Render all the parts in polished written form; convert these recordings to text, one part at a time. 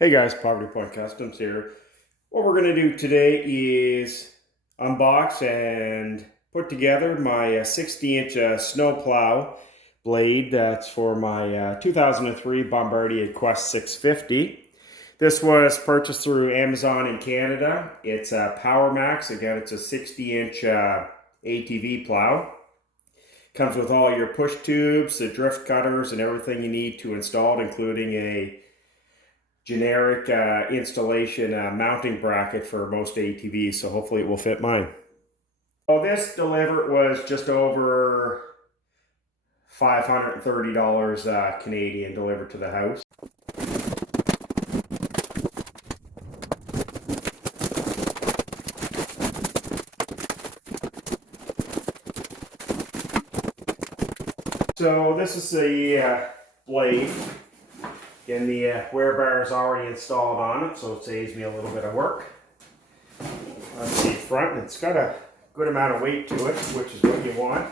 Hey guys, Poverty Point Customs here. What we're going to do today is unbox and put together my 60-inch snow plow blade. That's for my 2003 Bombardier Quest 650. This was purchased through Amazon in Canada. It's a Powermax. Again, it's a 60-inch ATV plow. Comes with all your push tubes, the drift cutters, and everything you need to install it, including a generic installation mounting bracket for most ATVs, so hopefully it will fit mine. So this delivered was just over $530 Canadian delivered to the house. So this is the blade. Again, the wear bar is already installed on it, so it saves me a little bit of work. That's the front, and it's got a good amount of weight to it, which is what you want.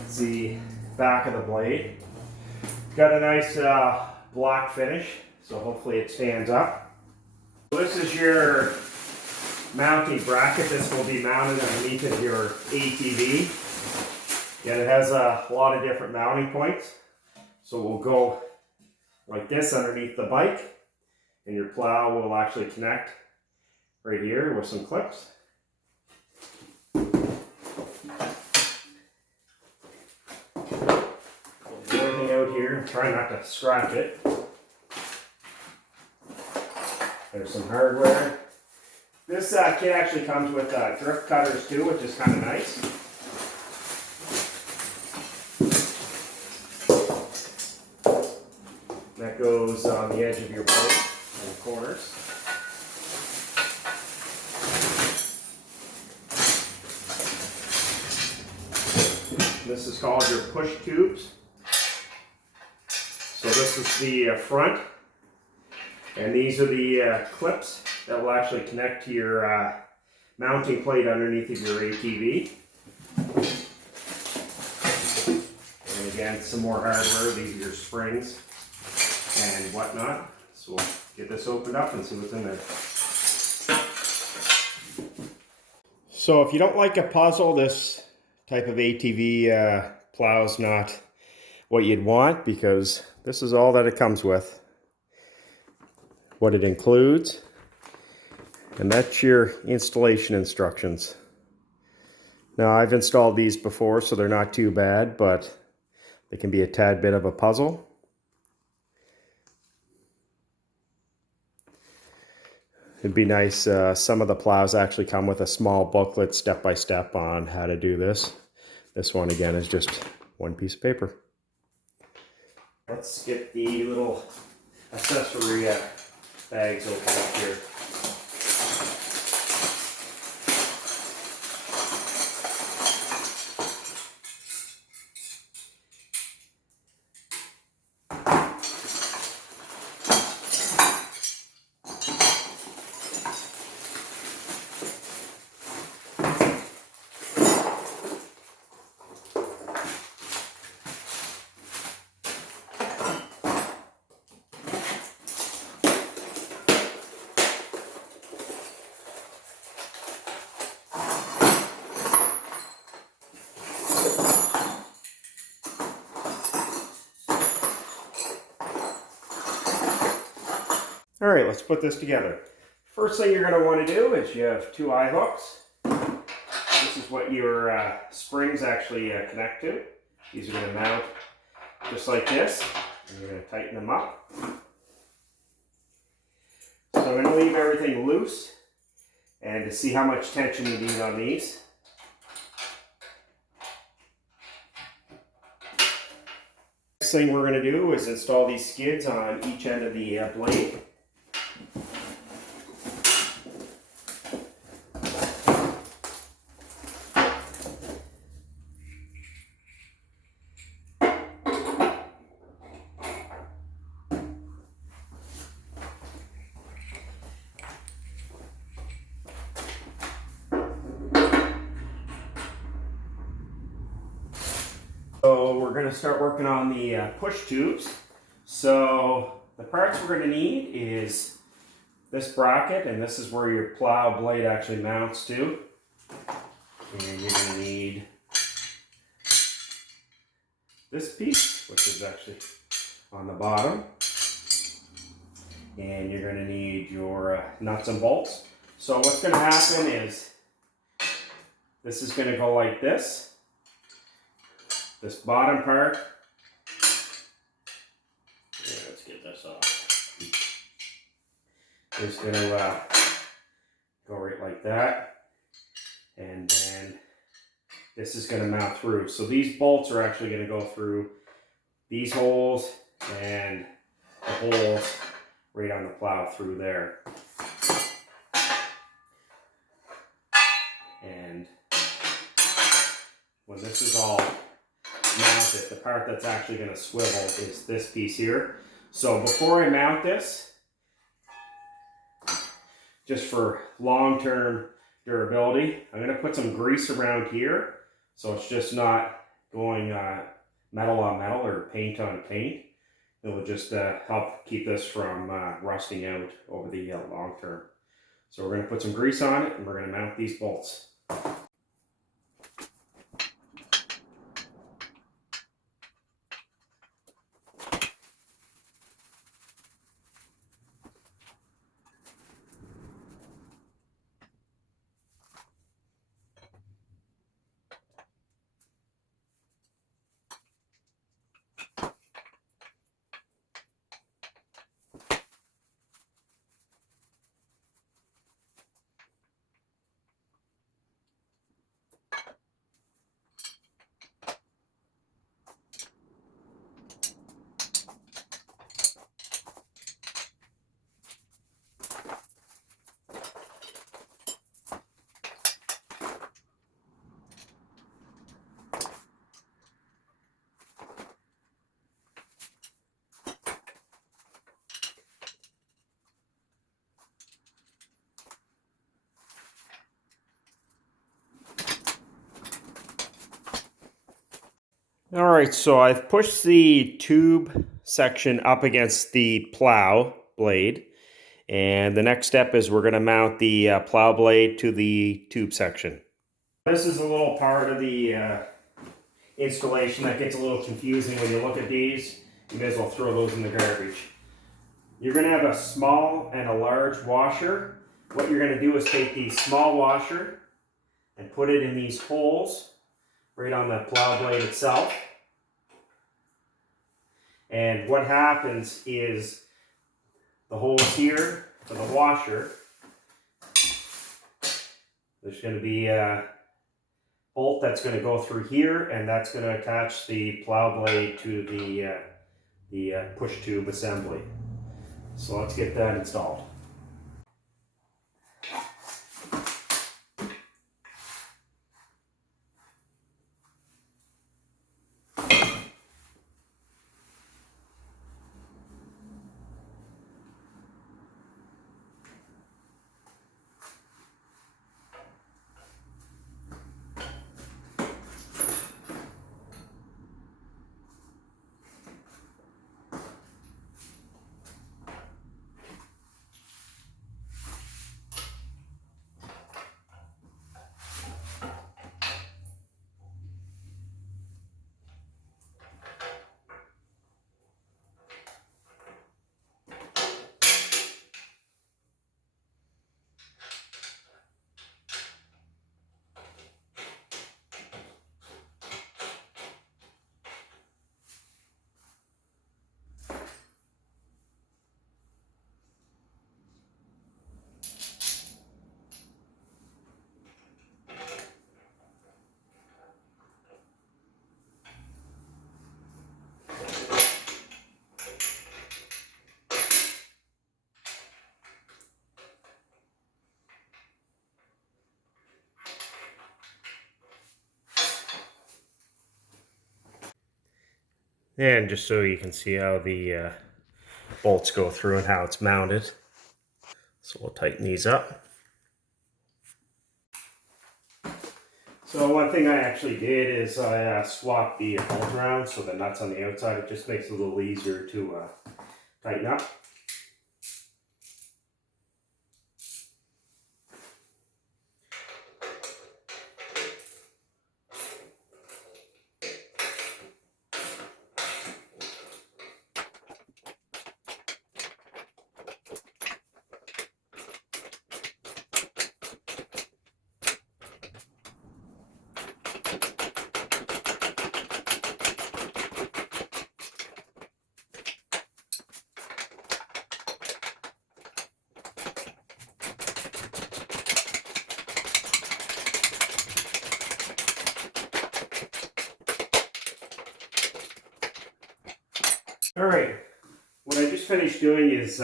It's the back of the blade. Got a nice black finish, so hopefully it stands up. So this is your mounting bracket. This will be mounted underneath of your ATV. Again, it has a lot of different mounting points. So we'll go like this underneath the bike, and your plow will actually connect right here with some clips. Everything out here, try not to scratch it. There's some hardware. This kit actually comes with drift cutters too, which is kind of nice. That goes on the edge of your blade and the corners. This is called your push tubes. So this is the front, and these are the clips that will actually connect to your mounting plate underneath of your ATV. And again, some more hardware. These are your springs and whatnot. So we'll get this opened up and see what's in there. So if you don't like a puzzle, this type of ATV plow is not what you'd want, because this is all that it comes with, what it includes, and that's your installation instructions. Now, I've installed these before, so they're not too bad, but they can be a tad bit of a puzzle. It'd be nice, some of the plows actually come with a small booklet step-by-step on how to do this. This one, again, is just one piece of paper. Let's get the little accessory bags open up here. All right, let's put this together. First thing you're going to want to do is you have two eye hooks. This is what your springs actually connect to. These are going to mount just like this. And you're going to tighten them up. So I'm going to leave everything loose, and to see how much tension you need on these. Next thing we're going to do is install these skids on each end of the blade. So we're going to start working on the push tubes. So the parts we're going to need is this bracket, and this is where your plow blade actually mounts to. And you're going to need this piece, which is actually on the bottom. And you're going to need your nuts and bolts. So what's going to happen is this is going to go like this. This bottom part. Yeah, let's get this off. It's going to go right like that. And then this is going to mount through. So these bolts are actually going to go through these holes and the holes right on the plow through there. And when this is all mounted, the part that's actually going to swivel is this piece here. So before I mount this, just for long-term durability, I'm going to put some grease around here so it's just not going metal on metal or paint on paint. It will just help keep this from rusting out over the long term. So we're going to put some grease on it and we're going to mount these bolts. All right, so I've pushed the tube section up against the plow blade, and the next step is we're going to mount the plow blade to the tube section. This is a little part of the installation that gets a little confusing when you look at these. You may as well throw those in the garbage. You're going to have a small and a large washer. What you're going to do is take the small washer and put it in these holes right on the plow blade itself. And what happens is the holes here for the washer, there's going to be a bolt that's going to go through here, and that's going to attach the plow blade to the push tube assembly. So let's get that installed. And just so you can see how the bolts go through and how it's mounted. So we'll tighten these up. So one thing I actually did is I swapped the bolts around so the nuts on the outside, it just makes it a little easier to tighten up. Alright, what I just finished doing is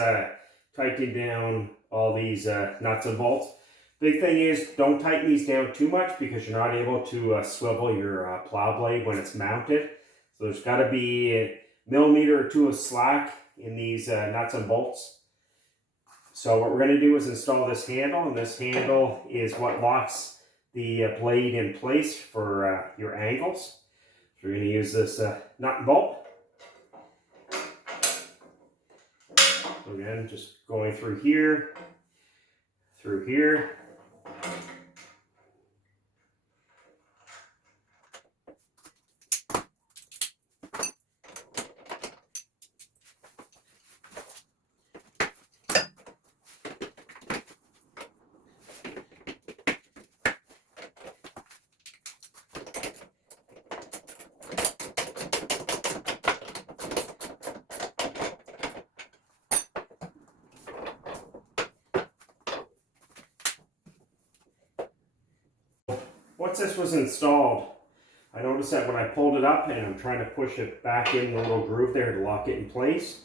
tightening down all these nuts and bolts. Big thing is, don't tighten these down too much because you're not able to swivel your plow blade when it's mounted. So there's got to be a millimeter or two of slack in these nuts and bolts. So what we're going to do is install this handle, and this handle is what locks the blade in place for your angles. So we're going to use this nut and bolt. Again, just going through here, through here. Once this was installed, I noticed that when I pulled it up and I'm trying to push it back in the little groove there to lock it in place,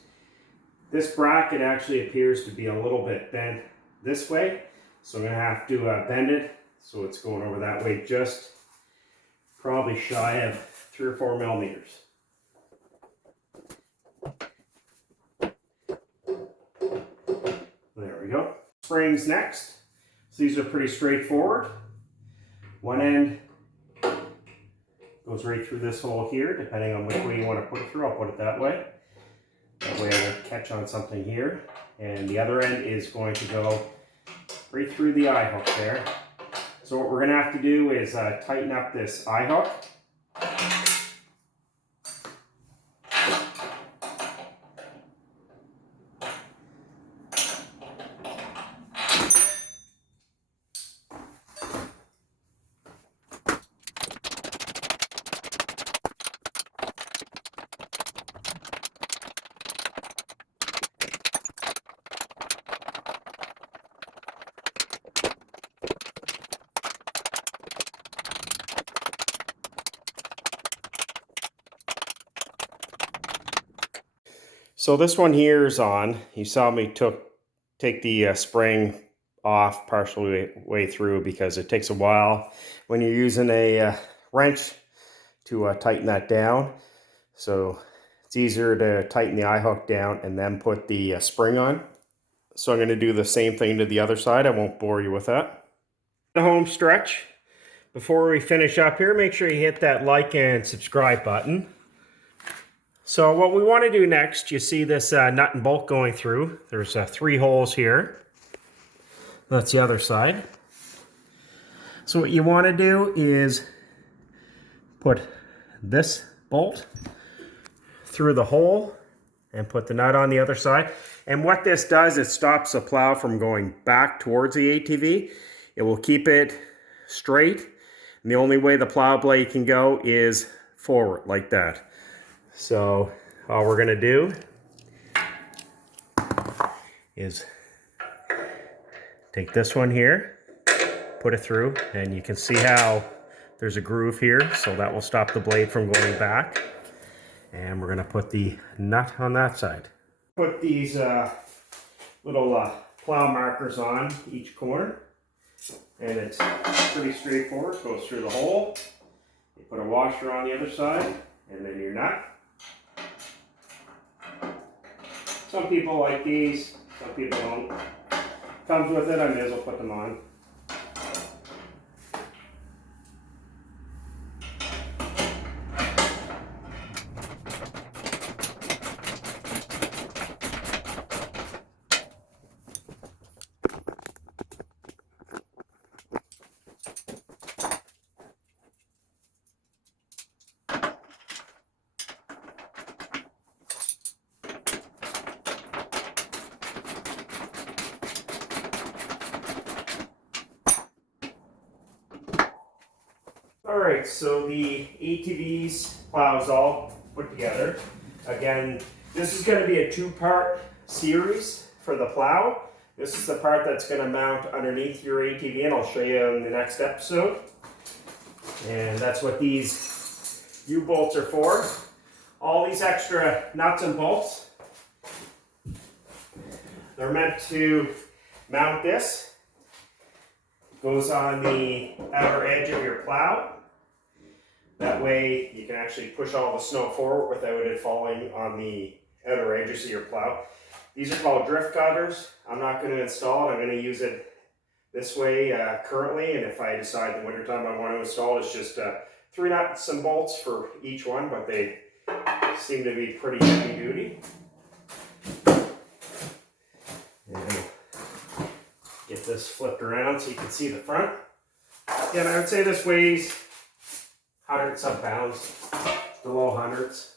this bracket actually appears to be a little bit bent this way. So I'm going to have to bend it so it's going over that way, just probably shy of 3 or 4 millimeters. There we go. Springs next. So these are pretty straightforward. One end goes right through this hole here, depending on which way you want to put it through. I'll put it that way. That way I won't catch on something here. And the other end is going to go right through the eye hook there. So what we're going to have to do is tighten up this eye hook. So this one here is on. You saw me take the spring off partially way through because it takes a while when you're using a wrench to tighten that down. So it's easier to tighten the eye hook down and then put the spring on. So I'm going to do the same thing to the other side. I won't bore you with that. The home stretch. Before we finish up here, make sure you hit that like and subscribe button. So what we want to do next, you see this nut and bolt going through. There's 3 holes here. That's the other side. So what you want to do is put this bolt through the hole and put the nut on the other side. And what this does, it stops the plow from going back towards the ATV. It will keep it straight. And the only way the plow blade can go is forward like that. So all we're going to do is take this one here, put it through, and you can see how there's a groove here, so that will stop the blade from going back. And we're going to put the nut on that side. Put these little plow markers on each corner, and it's pretty straightforward. It goes through the hole, you put a washer on the other side, and then your nut. Some people like these, some people don't. Comes with it, I may as well put them on. Alright, so the ATV's plow is all put together. Again, this is going to be a two-part series for the plow. This is the part that's going to mount underneath your ATV, and I'll show you in the next episode. And that's what these U-bolts are for. All these extra nuts and bolts, they're meant to mount this. Goes on the outer edge of your plow. That way you can actually push all the snow forward without it falling on the outer edges of your plow. These are called drift cutters. I'm not going to install it. I'm going to use it this way currently, and if I decide in the wintertime I want to install it, it's just 3 nuts and bolts for each one, but they seem to be pretty heavy duty. And get this flipped around so you can see the front. Again, I would say this weighs 100 some pounds, the low hundreds.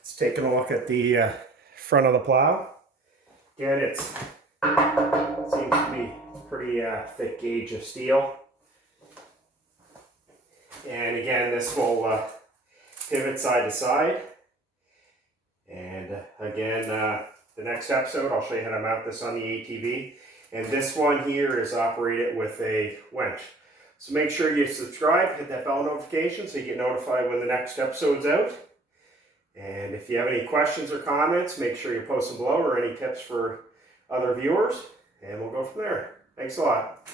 Let's take a look at the front of the plow. Again, it seems to be pretty thick gauge of steel. And again, this will pivot side to side. And again, the next episode, I'll show you how to mount this on the ATV. And this one here is operated with a winch. So make sure you subscribe, hit that bell notification so you get notified when the next episode's out. And if you have any questions or comments, make sure you post them below, or any tips for other viewers, and we'll go from there. Thanks a lot.